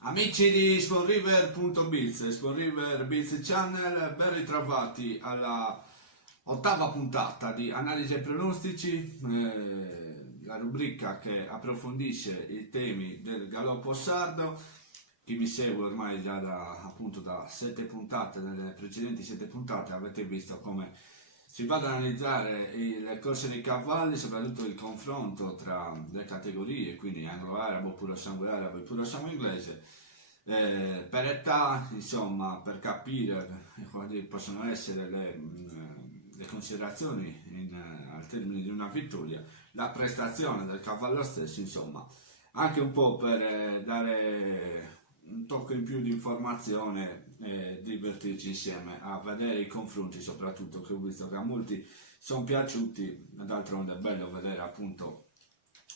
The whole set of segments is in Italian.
Amici di SpawnRiver.biz, SpawnRiver Biz Channel, ben ritrovati alla ottava puntata di Analisi e Pronostici, la rubrica che approfondisce i temi del galoppo sardo. Chi mi segue ormai già da 7 puntate, nelle precedenti 7 puntate avete visto come si va ad analizzare le corse dei cavalli, soprattutto il confronto tra le categorie, quindi anglo-arabo, puro sangue arabo e puro sangue inglese, per età, insomma, per capire quali possono essere le considerazioni al termine di una vittoria, la prestazione del cavallo stesso, insomma, anche un po' per dare un tocco in più di informazione e divertirci insieme a vedere i confronti, soprattutto, che ho visto che a molti sono piaciuti. D'altronde è bello vedere appunto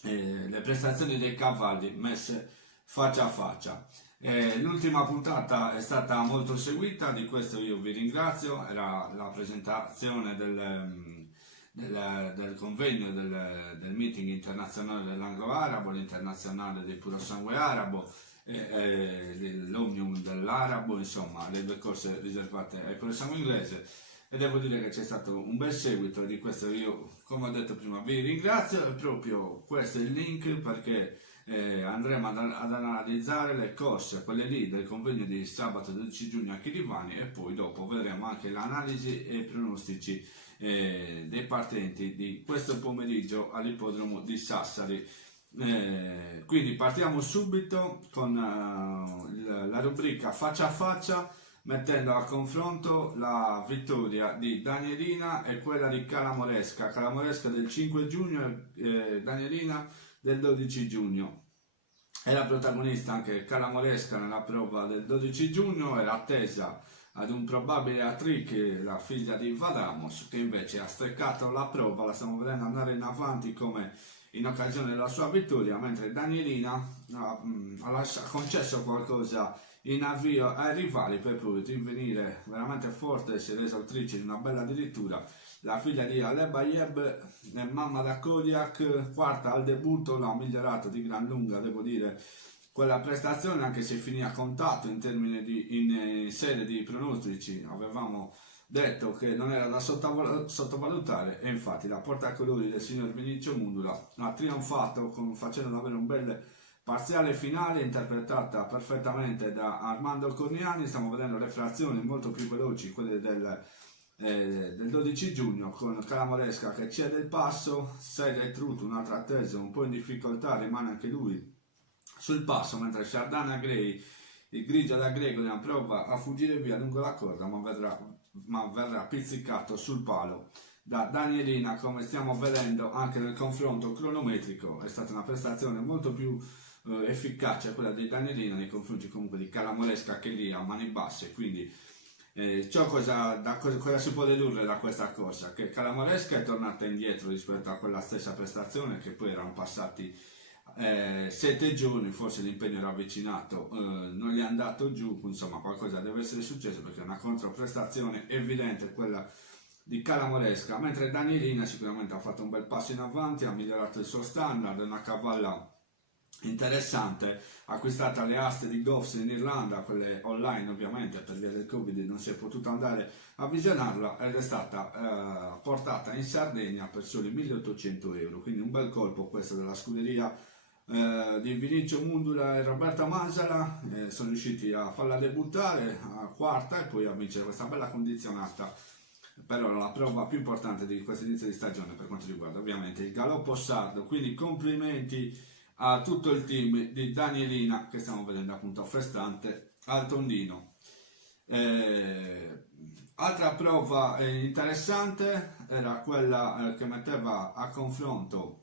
le prestazioni dei cavalli messe faccia a faccia. L'ultima puntata è stata molto seguita, di questo io vi ringrazio. Era la presentazione del convegno del meeting internazionale dell'anglo-arabo, l'internazionale del puro sangue arabo, l'Omnium dell'arabo, insomma le due corse riservate al puro sangue inglese, e devo dire che c'è stato un bel seguito. Di questo io, come ho detto prima, vi ringrazio. E proprio questo è il link, perché andremo ad analizzare le corse, quelle lì del convegno di sabato 12 giugno a Chirivani, e poi dopo vedremo anche l'analisi e i pronostici dei partenti di questo pomeriggio all'ippodromo di Sassari. Quindi partiamo subito con la rubrica faccia a faccia, mettendo a confronto la vittoria di Danielina e quella di Calamoresca del 5 giugno e Danielina del 12 giugno. Era protagonista anche Calamoresca nella prova del 12 giugno, era attesa ad un probabile hat-trick la figlia di Vadamos, che invece ha steccato la prova. La stiamo vedendo andare in avanti come in occasione della sua vittoria, mentre Danielina ha concesso qualcosa in avvio ai rivali per poi rinvenire veramente forte e si è resa autrice di una bella addirittura. La figlia di Aleb Ayeb, mamma da Kodiak, quarta al debutto, l'ha migliorato di gran lunga, devo dire, quella prestazione, anche se finì a contatto in serie di pronostici. Avevamo detto che non era da sottovalutare, e infatti la portacolori del signor Vinicio Mundula ha trionfato facendo davvero un bel parziale finale, interpretata perfettamente da Armando Corniani. Stiamo vedendo le frazioni molto più veloci, quelle del 12 giugno, con Calamoresca che cede il passo, 6 del Truto, un'altra attesa, un po' in difficoltà, rimane anche lui sul passo, mentre Chardana Gray, il grigio da Gregorian, prova a fuggire via lungo la corda, ma verrà pizzicato sul palo da Danielina. Come stiamo vedendo anche nel confronto cronometrico, è stata una prestazione molto più efficace quella di Danielina nei confronti comunque di Calamoresca, che lì a mani basse. Quindi cosa si può dedurre da questa corsa? Che Calamoresca è tornata indietro rispetto a quella stessa prestazione, che poi erano passati 7 giorni, forse l'impegno era avvicinato, non gli è andato giù, insomma qualcosa deve essere successo, perché è una controprestazione evidente quella di Calamoresca, mentre Danielina sicuramente ha fatto un bel passo in avanti, ha migliorato il suo standard, è una cavalla interessante, acquistata alle aste di Goffs in Irlanda, quelle online ovviamente, per via del Covid non si è potuto andare a visionarla, ed è stata portata in Sardegna per soli 1.800 euro, quindi un bel colpo questo della scuderia di Vinicio Mundula e Roberto Masala. Sono riusciti a farla debuttare a quarta e poi a vincere questa bella condizionata. Però la prova più importante di questo inizio di stagione per quanto riguarda ovviamente il galoppo sardo, quindi complimenti a tutto il team di Danielina, che stiamo vedendo appunto festante al tondino. Altra prova interessante era quella che metteva a confronto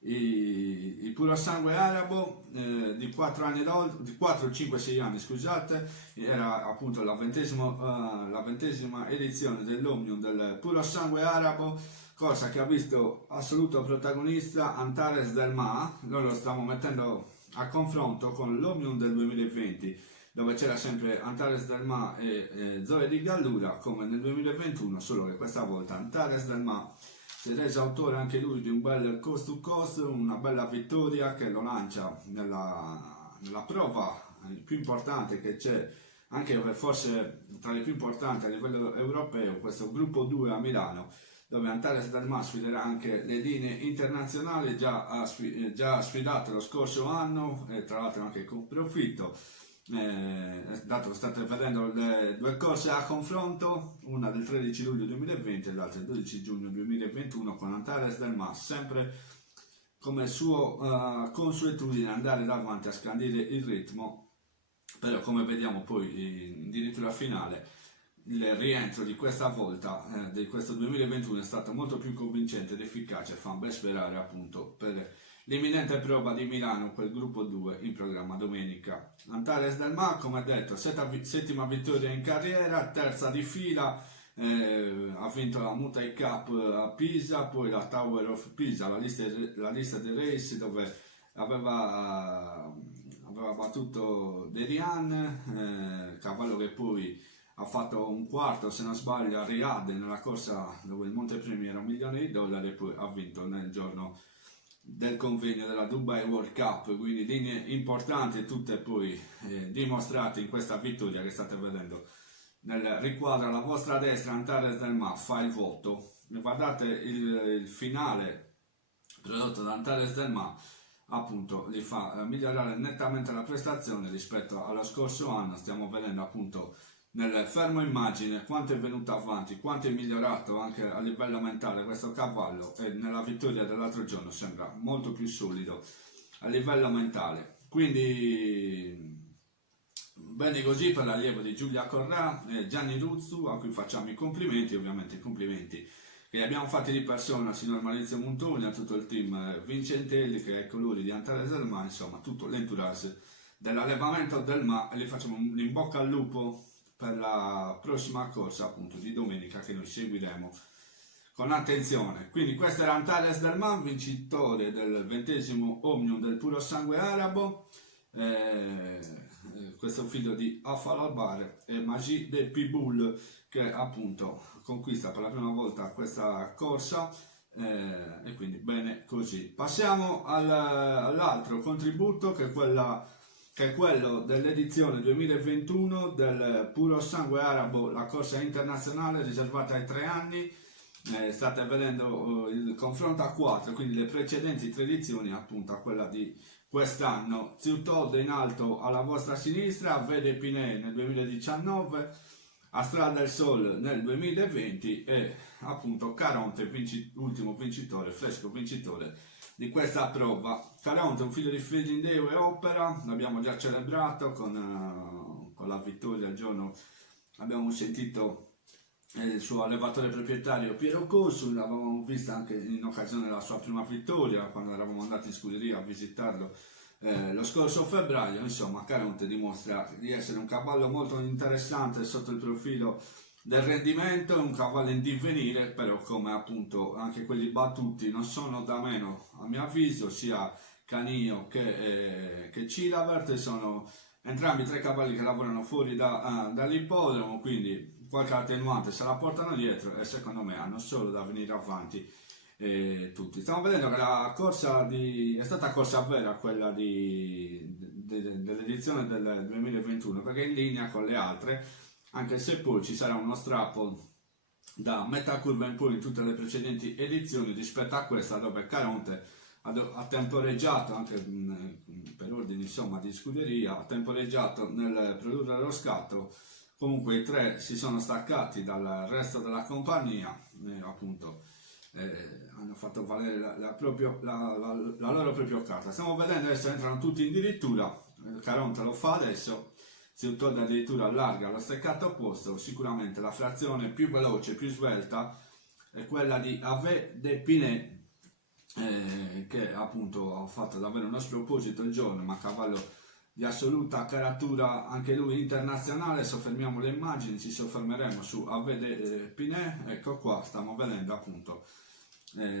il puro sangue arabo di 4 anni di 4, 5, 6 anni, scusate, era appunto la ventesima edizione dell'Omnium del puro sangue arabo, cosa che ha visto assoluto protagonista Antares Del Ma. Noi lo stiamo mettendo a confronto con l'Omnium del 2020, dove c'era sempre Antares Del Ma e Zoe di Gallura, come nel 2021, solo che questa volta Antares Del Ma si è reso autore anche lui di un bel cost to cost, una bella vittoria che lo lancia nella prova più importante che c'è, anche forse tra le più importanti a livello europeo, questo gruppo 2 a Milano, dove Antares Del Ma sfiderà anche le linee internazionali, già sfidate lo scorso anno, e tra l'altro anche con profitto. Dato che state vedendo le due corse a confronto, una del 13 luglio 2020 e l'altra del 12 giugno 2021, con Antares Del Ma sempre come suo consuetudine andare davanti a scandire il ritmo, però come vediamo poi addirittura finale il rientro di questa volta di questo 2021 è stato molto più convincente ed efficace, fa ben sperare appunto per l'imminente prova di Milano, quel gruppo 2 in programma domenica. Antares Del Ma, come detto, settima vittoria in carriera, terza di fila, ha vinto la Muay Cup a Pisa, poi la Tower of Pisa, la lista dei race, dove aveva battuto Derian, cavallo che poi ha fatto un quarto, se non sbaglio, a Riyadh, nella corsa dove il montepremi era $1.000.000, e poi ha vinto nel giorno del convegno della Dubai World Cup. Quindi linee importanti, tutte poi dimostrate in questa vittoria che state vedendo nel riquadro alla vostra destra. Antares Del Ma fa il voto, guardate il finale prodotto da Antares Del Ma, appunto li fa migliorare nettamente la prestazione rispetto allo scorso anno. Stiamo vedendo appunto nel fermo immagine quanto è venuto avanti, quanto è migliorato anche a livello mentale questo cavallo, e nella vittoria dell'altro giorno sembra molto più solido a livello mentale. Quindi bene così per l'allievo di Giulia Corrà e Gianni Ruzzu, a cui facciamo i complimenti, ovviamente i complimenti che abbiamo fatti di persona al signor Maurizio Montoni, a tutto il team Vincentelli che è ai colori di Antares Del Ma, insomma tutto l'entourage dell'allevamento Del Ma, e gli facciamo un in bocca al lupo per la prossima corsa appunto di domenica, che noi seguiremo con attenzione. Quindi questo era Antares Del Ma, vincitore del 20° Omnium del puro sangue arabo, questo figlio di Afal Albar e Magid de Piboul, che appunto conquista per la prima volta questa corsa, e quindi bene così. Passiamo all'altro contributo, che è quello dell'edizione 2021 del puro sangue arabo, la corsa internazionale riservata ai 3 anni. State vedendo il confronto a 4, quindi le precedenti 3 edizioni appunto a quella di quest'anno. Ziutod in alto alla vostra sinistra, Vede Pinè nel 2019, Astral del Sol nel 2020 e appunto Caronte, ultimo vincitore, fresco vincitore di questa prova. Caronte, un figlio di Fidindeo e Opera, l'abbiamo già celebrato con la vittoria il giorno, abbiamo sentito il suo allevatore proprietario Piero Consul, l'avevamo visto anche in occasione della sua prima vittoria quando eravamo andati in scuderia a visitarlo lo scorso febbraio. Insomma, Caronte dimostra di essere un cavallo molto interessante sotto il profilo del rendimento, un cavallo in divenire, però come appunto anche quelli battuti non sono da meno a mio avviso, sia Canio che Chilavert, sono entrambi 3 cavalli che lavorano fuori dall'ippodromo, quindi qualche attenuante se la portano dietro e secondo me hanno solo da venire avanti tutti. Stiamo vedendo che la corsa è stata corsa vera, quella dell'edizione del 2021, perché è in linea con le altre, anche se poi ci sarà uno strappo da metà curva in poi in tutte le precedenti edizioni rispetto a questa, dove Caronte ha temporeggiato anche per ordine insomma di scuderia, ha temporeggiato nel produrre lo scatto. Comunque i 3 si sono staccati dal resto della compagnia, appunto hanno fatto valere la loro propria carta. Stiamo vedendo adesso entrano tutti in dirittura, Caronte lo fa adesso, Ziutode addirittura allarga lo steccato opposto. Sicuramente la frazione più veloce, più svelta è quella di Ave de Pinet, che appunto ha fatto davvero uno sproposito il giorno, ma cavallo di assoluta caratura anche lui internazionale. Soffermiamo le immagini, ci soffermeremo su Ave de Pinet. Ecco qua, stiamo vedendo appunto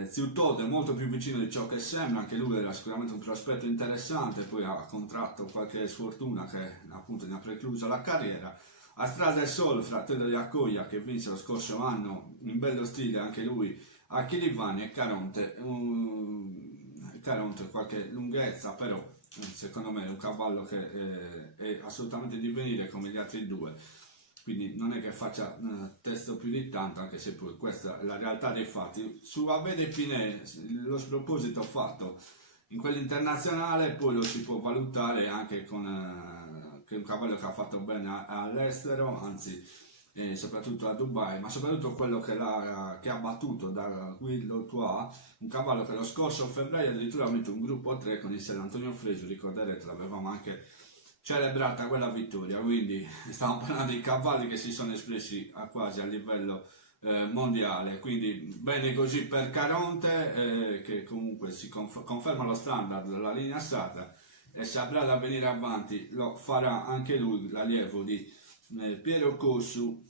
Ziutode molto più vicino di ciò che sembra, anche lui era sicuramente un prospetto interessante, poi ha contratto qualche sfortuna che appunto ne ha precluso la carriera. A Strada del Sol, fratello di Accoia, che vinse lo scorso anno in bello stile anche lui a Chilivani, e Caronte, Caronte qualche lunghezza, però secondo me è un cavallo che è assolutamente di venire come gli altri due, quindi non è che faccia testo più di tanto, anche se poi questa è la realtà dei fatti. Su Ave de Pinet lo sproposito fatto in quell'internazionale poi lo si può valutare anche con che è un cavallo che ha fatto bene all'estero, anzi soprattutto a Dubai, ma soprattutto quello che ha battuto da Guido Tua, un cavallo che lo scorso febbraio addirittura ha vinto un gruppo 3 con il Ser Antonio Fresu, ricorderete, l'avevamo anche celebrata quella vittoria, quindi stiamo parlando di cavalli che si sono espressi quasi a livello mondiale, quindi bene così per Caronte, che comunque si conferma lo standard della linea Sata, e saprà da venire avanti, lo farà anche lui, l'allievo di Piero Cossu,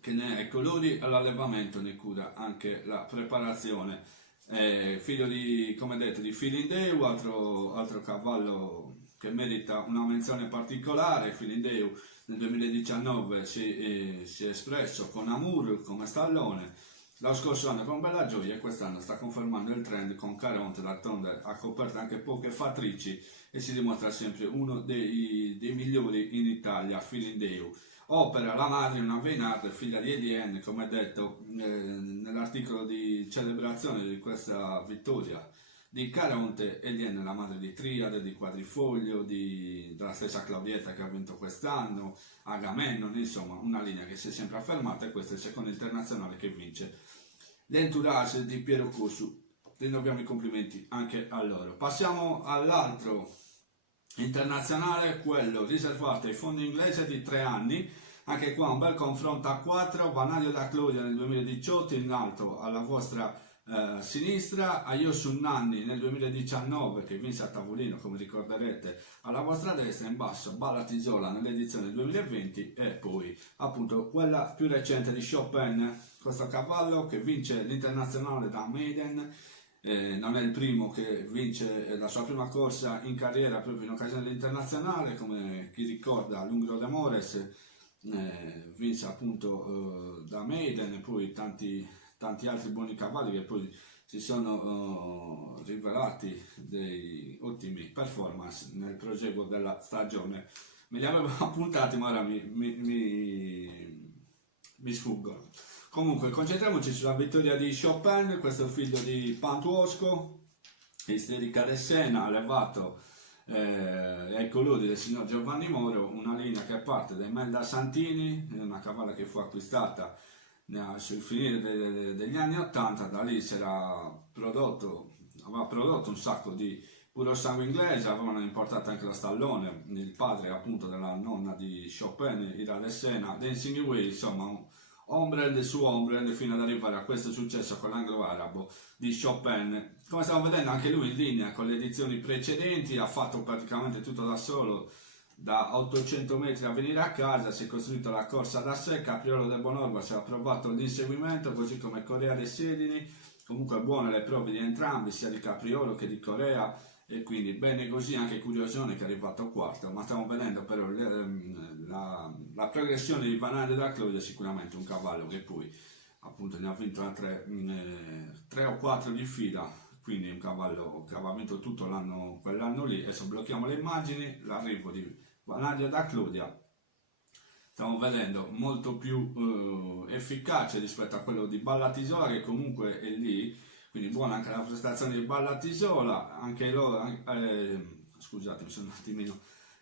che ne ha i colori all'allevamento, ne cura anche la preparazione. Figlio di, come detto, di Filindeu, altro cavallo che merita una menzione particolare. Filindeu nel 2019 si è espresso con Amur come stallone, lo scorso anno con Bella Gioia, e quest'anno sta confermando il trend con Caronte. D'altronde ha coperto anche poche fattrici e si dimostra sempre uno dei migliori in Italia. Filindeu opera la madre, una Veinard, figlia di Eliane, come detto nell'articolo di celebrazione di questa vittoria di Caronte. Eliane è la madre di Triade, di Quadrifoglio, della stessa Claudietta che ha vinto quest'anno, Agamennone, insomma una linea che si è sempre affermata, e questo è il secondo internazionale che vince l'entourage di Piero Cossu. Rinnoviamo i complimenti anche a loro. Passiamo all'altro internazionale, quello riservato ai fondi inglesi di 3 anni. Anche qua un bel confronto a 4. Vanadio da Claudia nel 2018 in alto alla vostra sinistra, Ayosun Nanni nel 2019 che vinse a tavolino, come ricorderete, alla vostra destra. In basso Ballatisola nell'edizione 2020, e poi appunto quella più recente di Chopin, questo cavallo che vince l'internazionale da Maiden. Non è il primo che vince la sua prima corsa in carriera proprio in occasione dell'internazionale, come chi ricorda l'Ungro de Mores, vinse appunto da Maiden, e poi tanti altri buoni cavalli che poi si sono rivelati dei ottimi performance nel proseguo della stagione. Me li avevo appuntati ma ora mi sfuggono. Comunque concentriamoci sulla vittoria di Chopin, questo figlio di Pantuosco, Isterica de Sena, allevato ai colori del signor Giovanni Moro, una linea che parte dai Melda Santini, una cavalla che fu acquistata sul finire degli anni 80, da lì aveva prodotto un sacco di puro sangue inglese, avevano importato anche la stallone, il padre appunto della nonna di Chopin, Ira de Sena, Dancing Away, insomma ombrelle su ombrelle fino ad arrivare a questo successo con l'anglo-arabo di Chopin. Come stiamo vedendo anche lui in linea con le edizioni precedenti, ha fatto praticamente tutto da solo, da 800 metri a venire a casa, si è costruito la corsa da sé. Capriolo del Bonorbo si è approvato l'inseguimento, così come Corea dei Sedini, comunque buone le prove di entrambi, sia di Capriolo che di Corea, e quindi bene così anche Curiosone che è arrivato quarto. Ma stiamo vedendo però la progressione di Vanadio da Claudia, è sicuramente un cavallo che poi appunto ne ha vinto 3 o 4 di fila, quindi un cavallo che aveva vinto tutto quell'anno lì. Adesso blocchiamo le immagini, l'arrivo di Vanadio da Claudia stiamo vedendo molto più efficace rispetto a quello di Ballatisola, che comunque è lì, quindi buona anche la prestazione di Ballatisola. Anche loro, scusate, mi sono un attimino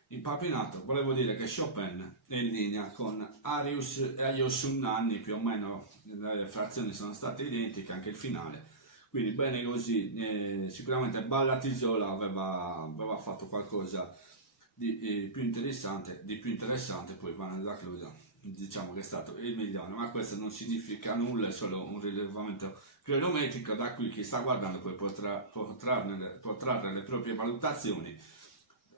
impapinato. Volevo dire che Chopin è in linea con Arius e Ayosun Nanni, più o meno le frazioni sono state identiche, anche il finale, quindi bene così. Sicuramente Ballatisola aveva fatto qualcosa di più interessante poi Vanna della Clusa, diciamo che è stato il migliore, ma questo non significa nulla, è solo un rilevamento cronometrico da cui chi sta guardando poi può trarre le proprie valutazioni.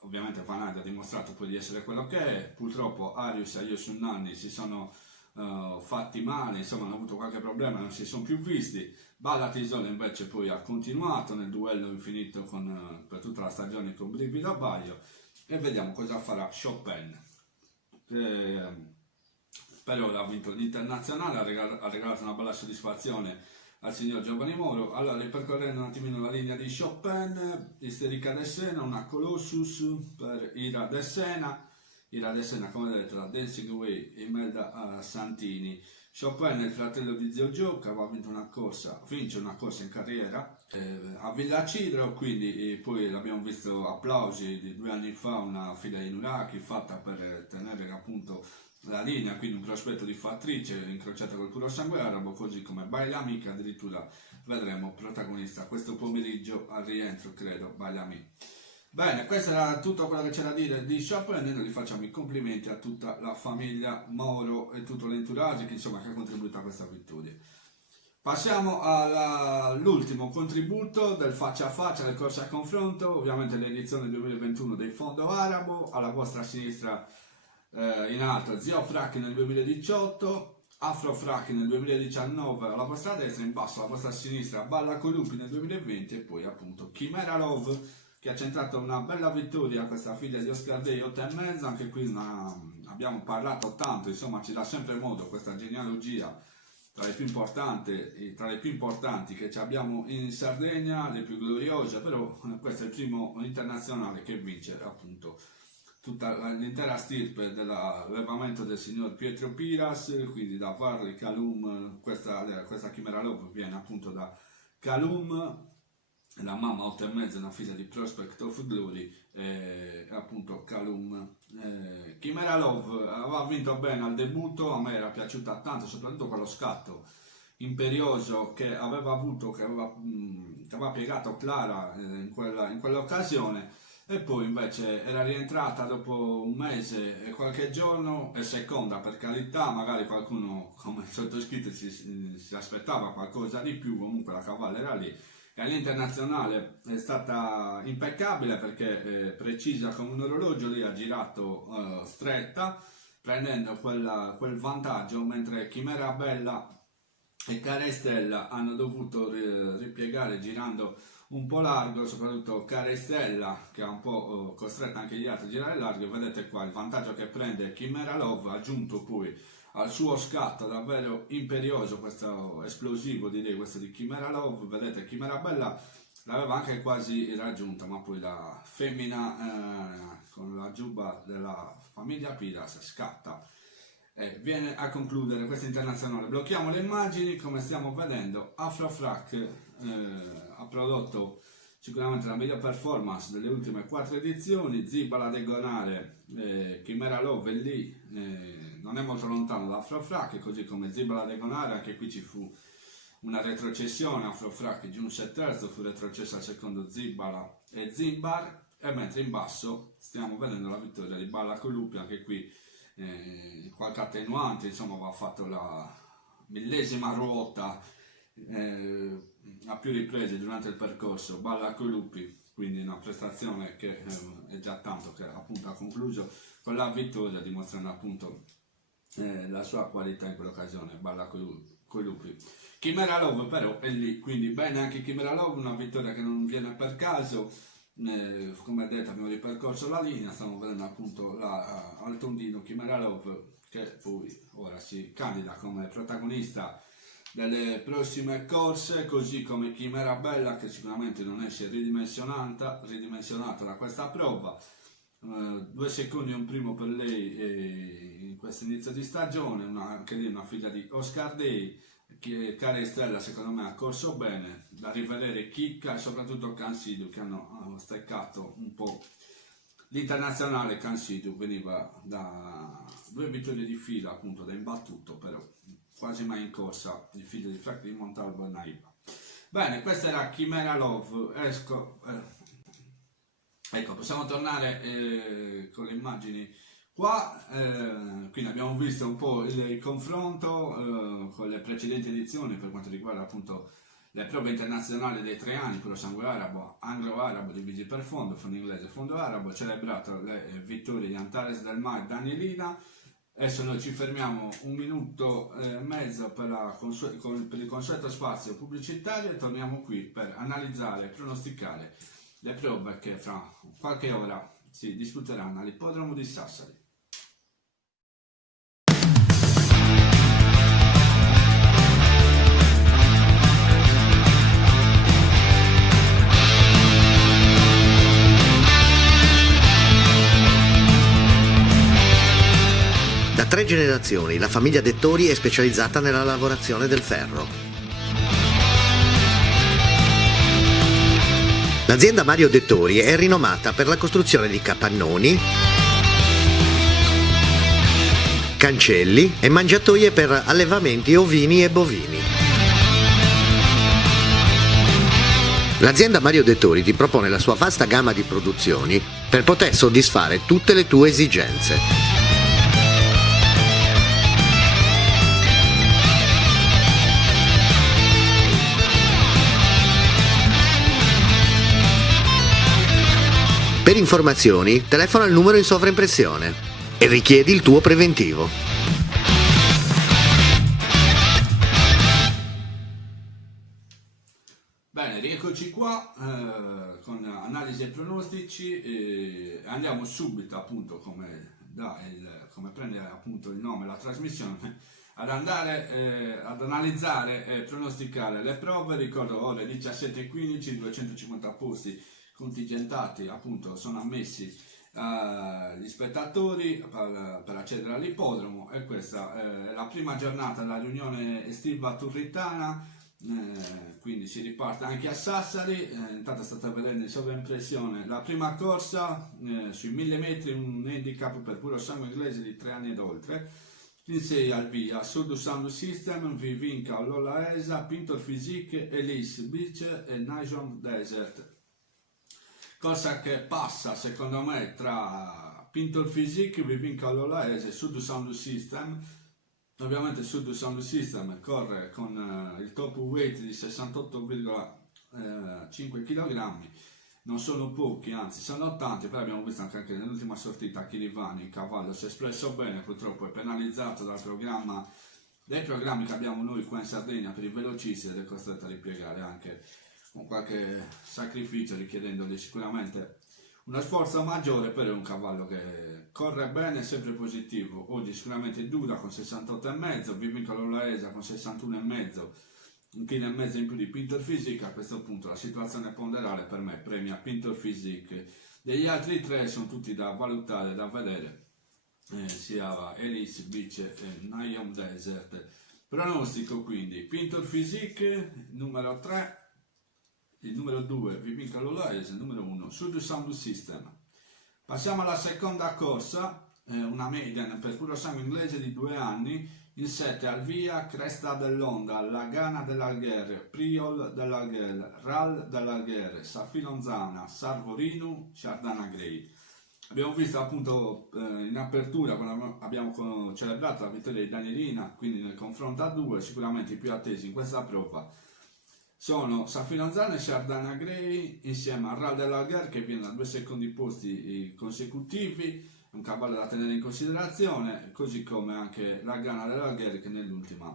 Ovviamente Van Aert ha dimostrato poi di essere quello che è, purtroppo Arius e Ayuso Nanni si sono fatti male, insomma hanno avuto qualche problema, non si sono più visti. Ballattisole invece poi ha continuato nel duello infinito per tutta la stagione con Brivido a Baio, e vediamo cosa farà Chopin. Per ora ha vinto l'internazionale, ha regalato una bella soddisfazione al signor Giovanni Moro. Allora, ripercorrendo un attimino la linea di Chopin, Isterica de Sena, una Colossus per Ira de Sena, come detto, la Dancing Away, Imelda Santini. Chopin è il fratello di Zio Gio, che aveva vinto vince una corsa in carriera a Villa Cidro, quindi poi l'abbiamo visto applausi di 2 anni fa, una fila in Uraki fatta per tenere appunto la linea, quindi un prospetto di fattrice incrociata col puro sangue arabo, così come Bailami, che addirittura vedremo protagonista questo pomeriggio al rientro, credo, Bailami. Bene, questo era tutto quello che c'era da dire di Chopin, e noi gli facciamo i complimenti a tutta la famiglia Moro e tutto l'entourage che ha contribuito a questa vittoria. Passiamo all'ultimo contributo del faccia a faccia, del corso a confronto, ovviamente l'edizione 2021 del Fondo Arabo. Alla vostra sinistra in alto Zio Fracchi nel 2018, Afro Fracchi nel 2019 alla vostra destra, in basso alla vostra sinistra Balla Colupi nel 2020, e poi appunto Chimera Love, che ha centrato una bella vittoria, questa figlia di Oscar Day 8,5, anche qui abbiamo parlato tanto, insomma ci dà sempre modo questa genealogia tra le più importanti che abbiamo in Sardegna, le più gloriose, però questo è il primo internazionale che vince appunto tutta l'intera stirpe dell'allevamento del signor Pietro Piras, quindi da Varley, Calum, questa Chimera Love viene appunto da Calum, la mamma 8,5 è una figlia di Prospect of Glory, appunto Calum. Chimera Love aveva vinto bene al debutto, a me era piaciuta tanto, soprattutto quello scatto imperioso che aveva piegato Clara in quell'occasione, e poi invece era rientrata dopo un mese e qualche giorno, e seconda per carità, magari qualcuno come il sottoscritto si aspettava qualcosa di più, comunque la cavalla era lì. E all'internazionale è stata impeccabile, perché precisa come un orologio, lì ha girato stretta, prendendo quel vantaggio, mentre Chimera Bella e Carestella hanno dovuto ripiegare girando un po' largo, soprattutto Carestella che ha un po' costretto anche gli altri a girare largo. Vedete qua il vantaggio che prende Chimera Love, aggiunto poi al suo scatto davvero imperioso, questo esplosivo direi, questo di Chimera Love. Vedete, Chimera Bella l'aveva anche quasi raggiunta, ma poi la femmina con la giubba della famiglia Piras scatta e viene a concludere questa internazionale. Blocchiamo le immagini. Come stiamo vedendo, Afro Frac ha prodotto sicuramente la miglior performance delle ultime 4 edizioni. Zibala Diagonale, Chimera Love è lì, non è molto lontano da Afro Frac, così come Zibala Diagonale. Anche qui ci fu una retrocessione, Afro Frac giunse terzo, fu retrocessa al secondo Zibala e Zimbar, e mentre in basso stiamo vedendo la vittoria di Balla Colupi. Anche qui qualche attenuante, insomma va fatto la 1000ª ruota a più riprese durante il percorso Balla Colupi, quindi una prestazione che è già tanto che appunto ha concluso con la vittoria, dimostrando appunto la sua qualità in quell'occasione. Balla Colupi. Chimera Love però è lì, quindi bene anche Chimera Love, una vittoria che non viene per caso. Come detto, abbiamo ripercorso la linea, stiamo vedendo appunto al tondino Chimera Love, che poi ora si candida come protagonista delle prossime corse, così come Chimera Bella, che sicuramente non esce ridimensionata da questa prova. 2 secondi e un primo per lei in questo inizio di stagione, anche lì una figlia di Oscar Day. Carestella secondo me ha corso bene, da rivedere Chicca e soprattutto Cansidu, che hanno steccato un po' l'internazionale. Cansidu veniva da 2 vittorie di fila, appunto, da imbattuto, però quasi mai in corsa, il figlio di Franklin Montalvo e Naiva. Bene, questa era Chimera Love. Ecco, possiamo tornare con le immagini qua. Quindi abbiamo visto un po' il confronto con le precedenti edizioni per quanto riguarda appunto le prove internazionali dei 3 anni, quello sangue arabo, anglo-arabo, divisi per fondo inglese e fondo arabo, celebrato le vittorie di Antares Del Mar e Danielina. Adesso noi ci fermiamo un minuto e mezzo per il consueto spazio pubblicitario e torniamo qui per analizzare e pronosticare le prove che fra qualche ora si disputeranno all'ippodromo di Sassari. Da 3 generazioni la famiglia Dettori è specializzata nella lavorazione del ferro. L'azienda Mario Dettori è rinomata per la costruzione di capannoni, cancelli e mangiatoie per allevamenti ovini e bovini. L'azienda Mario Dettori ti propone la sua vasta gamma di produzioni per poter soddisfare tutte le tue esigenze. Per informazioni, telefona al numero in sovraimpressione e richiedi il tuo preventivo. Bene, rieccoci qua con analisi e pronostici. Andiamo subito, appunto, come prende appunto il nome la trasmissione, ad andare ad analizzare e pronosticare le prove. Ricordo ore 17:15, 250 posti contingentati, appunto sono ammessi gli spettatori per accedere all'ippodromo, e questa è la prima giornata della riunione estiva turritana, quindi si riparte anche a Sassari. Intanto state vedendo in sovraimpressione la prima corsa sui 1000 metri, un handicap per puro sangue inglese di 3 anni ed oltre. In 6 al via Sud Sound System, Vivinca, Lola Esa, Pintor Physique, Elise Beach e Nation Desert. Cosa che passa secondo me tra Pintor Physique, Vivinca, Lola Esa e Sud Sound System. Ovviamente Sud Sound System corre con il top weight di 68,5 kg, non sono pochi, anzi sono tanti, però abbiamo visto anche nell'ultima sortita a Chirivani il cavallo si è espresso bene, purtroppo è penalizzato dai programmi che abbiamo noi qua in Sardegna per i velocisti, ed è costretto a ripiegare anche con qualche sacrificio, richiedendogli sicuramente uno sforzo maggiore, però è un cavallo che corre bene, è sempre positivo. Oggi sicuramente dura con 68,5, Vivinca Lolaesa con 61,5, un chilo e mezzo in più di Pintor Physique. A questo punto la situazione ponderale per me premia Pintor Physique. Degli altri 3 sono tutti da valutare, da vedere, sia Elise Beach e Nayam Desert. Pronostico quindi Pintor Physique, numero 3, il numero 2 Vivinca Lolaese, il numero 1 Sud Sound System. Passiamo alla seconda corsa, una median per puro sangue inglese di 2 anni, in 7 al via Cresta dell'Onda, Lagana dell'Algher, Priol dell'Algher, Ral dell'Algher, Safilonzana, Sarvorinu, Chardana Grey. Abbiamo visto appunto in apertura, quando abbiamo celebrato la vittoria di Danielina, quindi nel confronto a 2, sicuramente i più attesi in questa prova sono Safilonzana e Chardana Grey, insieme a Ral dell'Algher, che viene da 2 secondi posti consecutivi, un cavallo da tenere in considerazione, così come anche la Gana dell'Algher, che nell'ultima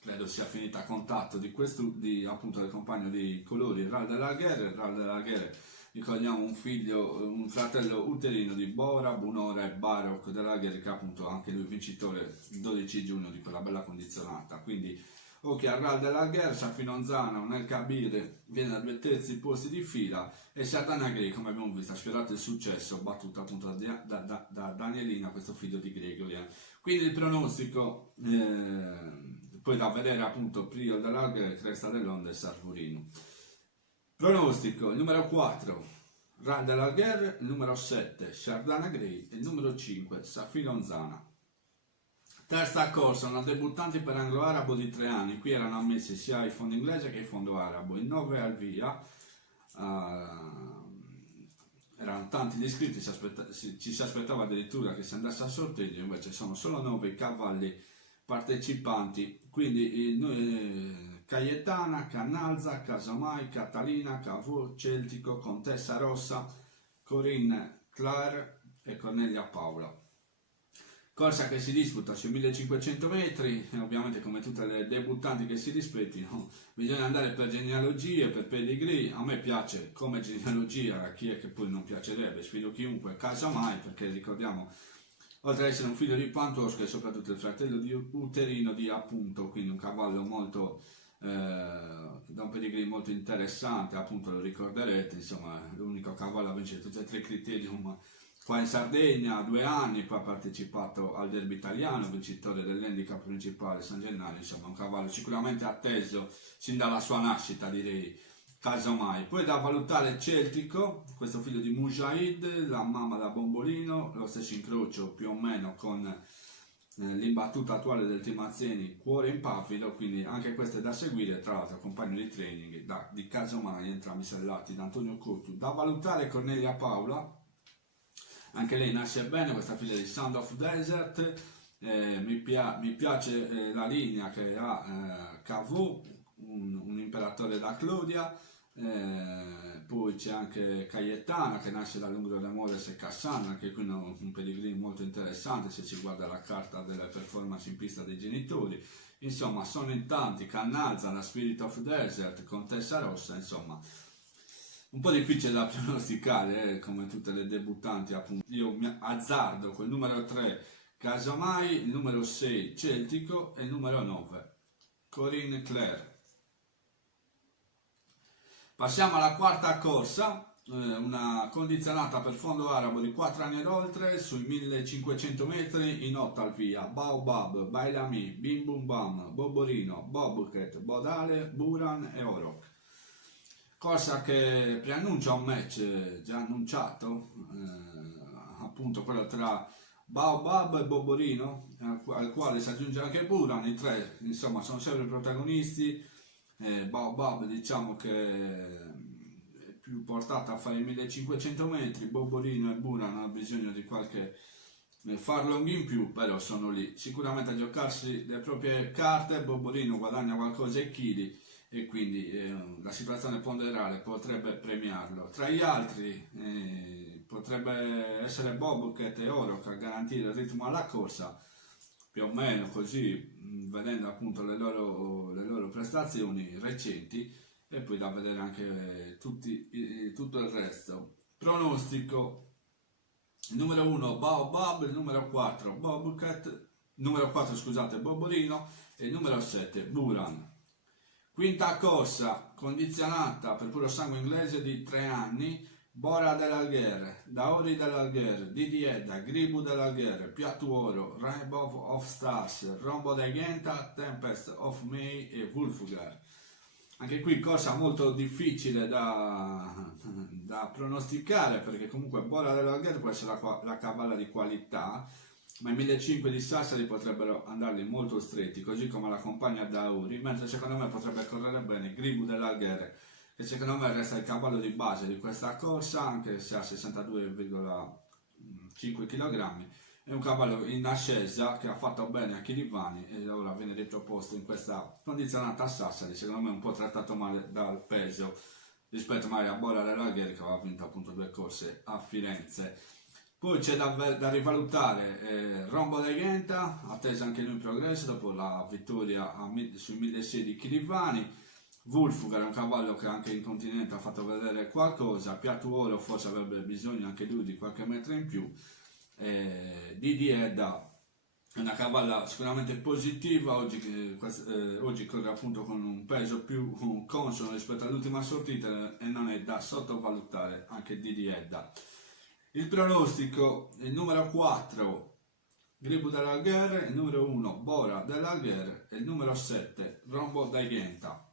credo sia finita a contatto appunto del compagno di colori Ral dell'Algher, ricordiamo un fratello uterino di Bora, Bunora e Barok dell'Algher, che è appunto anche lui vincitore il 12 giugno di quella bella condizionata. Quindi ok, a Ral dell'Algher, Safilonzana, un El Kabir viene da 2 terzi posti di fila, e Chardana Grey, come abbiamo visto, ha sfiorato il successo, battuto appunto da Danielina, questo figlio di Gregorian. Quindi il pronostico, poi da vedere appunto Priol dell'Algher, Cresta dell'Onda e Sarvorino. Pronostico, il numero 4 Ral dell'Algher, il numero 7 Chardana Grey e il numero 5 Safilonzana. Terza corsa, una debuttante per anglo-arabo di 3 anni, qui erano ammessi sia il fondo inglese che il fondo arabo. Il 9 al via, erano tanti gli iscritti, ci si aspettava addirittura che si andasse a sorteggio, invece sono solo 9 i cavalli partecipanti, quindi Cayetana, Cannalza, Casamai, Catalina, Cavour, Celtico, Contessa Rossa, Corinne Claire e Cornelia Paola. Corsa che si disputa sui 1500 metri, e ovviamente come tutte le debuttanti che si rispettino bisogna andare per genealogie, per pedigree. A me piace come genealogia, a chi è che poi non piacerebbe, sfido chiunque, Casamai, perché ricordiamo, oltre ad essere un figlio di Pantosca, è soprattutto il fratello di uterino di Appunto, quindi un cavallo molto da un pedigree molto interessante, appunto lo ricorderete, insomma l'unico cavallo a vincere tutti e 3 i criterium qua in Sardegna, 2 anni, poi ha partecipato al derby italiano, vincitore dell'handicap principale San Gennaro, insomma un cavallo sicuramente atteso sin dalla sua nascita, direi, Casamai. Poi da valutare Celtico, questo figlio di Mujahid, la mamma da Bombolino, lo stesso incrocio più o meno con l'imbattuta attuale del team Mazzeni, Cuore in Pavido, quindi anche questo è da seguire, tra l'altro compagno di training di Casamai, entrambi sellati da Antonio Cottu. Da valutare Cornelia Paola, anche lei nasce bene, questa figlia di Sound of Desert, mi piace la linea che ha Cavour, un imperatore da Claudia, poi c'è anche Cayetana che nasce dall'Ungro d'Amores e Cassan, anche qui un pedigree molto interessante se si guarda la carta delle performance in pista dei genitori. Insomma sono in tanti, Cannalza, la Spirit of Desert, Contessa Rossa, insomma un po' difficile da pronosticare, come tutte le debuttanti, appunto. Io mi azzardo col numero 3 Casamai, il numero 6 Celtico e il numero 9 Corinne Claire. Passiamo alla quarta corsa, una condizionata per fondo arabo di 4 anni ed oltre, sui 1500 metri, in 8 al via: Baobab, Bailami, Bim Bum Bam, Boborino, Bobcat, Bodale, Buran e Orok. Corsa che preannuncia un match già annunciato, appunto quello tra Baobab e Boborino, al quale si aggiunge anche Buran. I tre insomma sono sempre protagonisti. Baobab diciamo che è più portata a fare i 1500 metri, Boborino e Buran hanno bisogno di qualche farlong in più, però sono lì sicuramente a giocarsi le proprie carte. Boborino guadagna qualcosa ai chili e quindi la situazione ponderale potrebbe premiarlo. Tra gli altri potrebbe essere Bobcat e Orok a garantire il ritmo alla corsa, più o meno così, vedendo appunto le loro prestazioni recenti, e poi da vedere anche tutto il resto. Pronostico: il numero 1 Baobab, il numero 4 Bobcat, numero 4 scusate Boborino e il numero 7 Buran. Quinta corsa, condizionata per puro sangue inglese di 3 anni, Bora dell'Algher, Daori dell'Algher, Didi Edda, Gribu dell'Algher, Piattuoro, Rainbow of Stars, Rombo de Genta, Tempest of May e Wulfgar. Anche qui corsa molto difficile da pronosticare, perché comunque Bora dell'Algher può essere la cavalla di qualità, ma i 1500 di Sassari potrebbero andarli molto stretti, così come la compagna Dauri, mentre secondo me potrebbe correre bene Gribu dell'Algher, che secondo me resta il cavallo di base di questa corsa, anche se ha 62,5 kg. È un cavallo in ascesa che ha fatto bene a Chirivani e ora viene riproposto in questa condizionata a Sassari, secondo me un po' trattato male dal peso rispetto magari a Bora dell'Algher, che aveva vinto appunto 2 corse a Firenze. Poi c'è da rivalutare Rombo de Genta, atteso anche lui in progresso dopo la vittoria sui 1600 di Chirivani. Wulfgar è un cavallo che anche in continente ha fatto vedere qualcosa. Piattuoro forse avrebbe bisogno anche lui di qualche metro in più. Didi Edda è una cavalla sicuramente positiva, oggi corre appunto con un peso più consono rispetto all'ultima sortita e non è da sottovalutare anche Didi Edda. Il pronostico: il numero 4 Gribu dell'Algher, il numero 1 Bora dell'Algher e il numero 7 Rombo de Genta.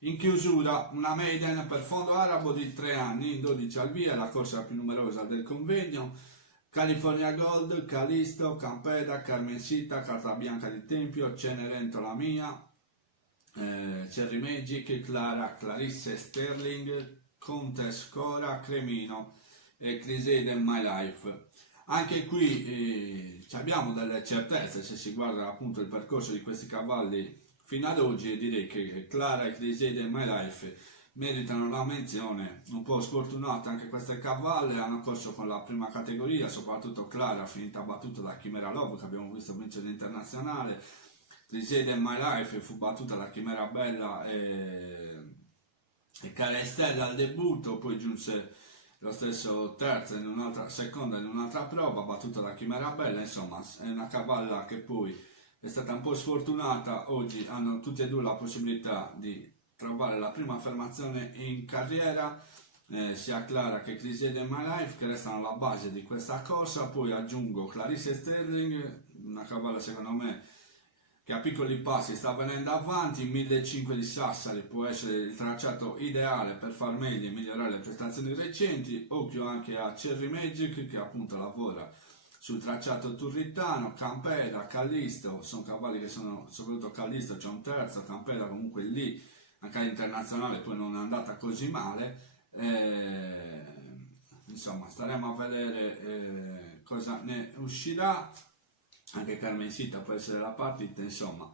In chiusura una maiden per fondo arabo di 3 anni, in 12 al via, la corsa più numerosa del convegno: California Gold, Calisto, Campeda, Carmencita, Carta Bianca di Tempio, Cenerentola Mia, Cherry Magic, Clara, Clarisse Sterling, Contes Cora, Cremino e Criseyde My Life. Anche qui abbiamo delle certezze se si guarda appunto il percorso di questi cavalli fino ad oggi, e direi che Clara e Criseyde My Life meritano la menzione. Un po' sfortunate anche queste cavalle, hanno corso con la prima categoria, soprattutto Clara finita battuta da Chimera Love che abbiamo visto vincere l'internazionale. Criseyde My Life fu battuta da Chimera Bella e Cara Estella al debutto, poi giunse lo stesso terzo in un'altra seconda in un'altra prova, battuta da Chimera Bella. Insomma, è una cavalla che poi è stata un po' sfortunata. Oggi hanno tutti e due la possibilità di trovare la prima affermazione in carriera, sia Clara che Criseyde My Life, che restano la base di questa corsa. Poi aggiungo Clarisse Sterling, una cavalla secondo me che a piccoli passi sta venendo avanti. 1500 di Sassari può essere il tracciato ideale per far meglio e migliorare le prestazioni recenti. Occhio anche a Cherry Magic, che appunto lavora sul tracciato turritano. Campeda, Callisto, sono cavalli che sono, soprattutto Callisto c'è un terzo, Campeda comunque lì anche all'internazionale poi non è andata così male. Insomma, staremo a vedere cosa ne uscirà. Anche Carmencita può essere la partita. Insomma,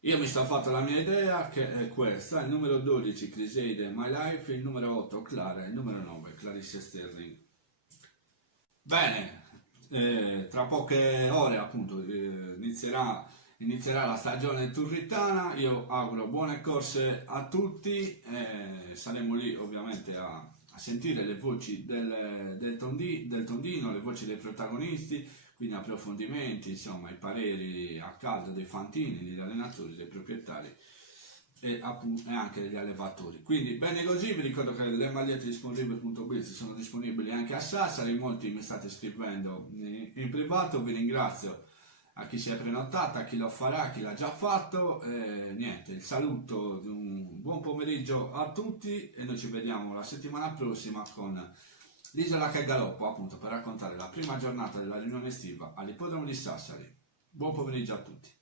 io mi sto fatto la mia idea, che è questa: il numero 12 Criseyde My Life, il numero 8 Clara, il numero 9 Clarisse Sterling. Bene, tra poche ore appunto inizierà la stagione turritana. Io auguro buone corse a tutti, saremo lì ovviamente a sentire le voci del tondino, le voci dei protagonisti, quindi approfondimenti, insomma i pareri a caldo dei fantini, degli allenatori, dei proprietari e anche degli allevatori. Quindi bene così. Vi ricordo che le magliette di Spunriver.biz sono disponibili anche a Sassari, molti mi state scrivendo in privato, vi ringrazio a chi si è prenotato, a chi lo farà, a chi l'ha già fatto. Niente, il saluto di un buon pomeriggio a tutti e noi ci vediamo la settimana prossima con l'Isola che galoppa, appunto, per raccontare la prima giornata della riunione estiva all'ippodromo di Sassari. Buon pomeriggio a tutti.